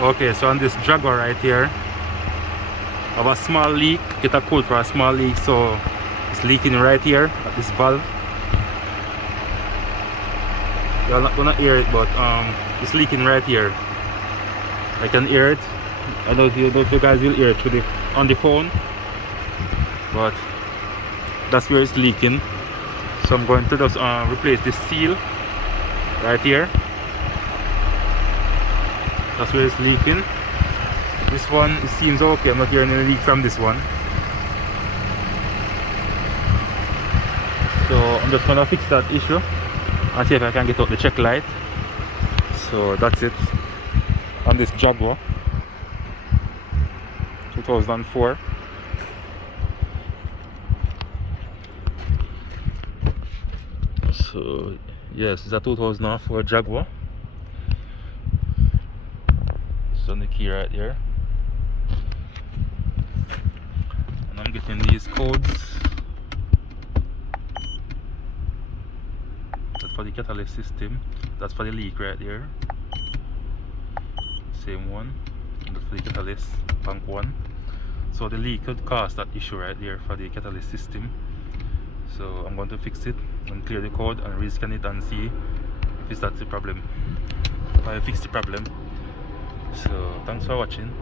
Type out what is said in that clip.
Okay, so on this Jaguar right here, I have a small leak. Get a code for a small leak, so it's leaking right here at this valve. You're not gonna hear it, but it's leaking right here. I can hear it. I don't know if you guys will hear it through on the phone, but that's where it's leaking. So I'm going to just replace this seal right here. That's where it's leaking. This one, it seems okay. I'm not hearing any leak from this one. So I'm just gonna fix that issue and see if I can get out the check light. So that's it on this Jaguar 2004. So yes, it's a 2004 Jaguar. It's on the key right here, and I'm getting these codes. That's for the catalyst system. That's for the leak right there. Same one. And that's for the catalyst, bank 1. So the leak could cause that issue right there for the catalyst system. So I'm going to fix it and clear the code and rescan it and see if that's the problem, if I fix the problem. So thanks for watching.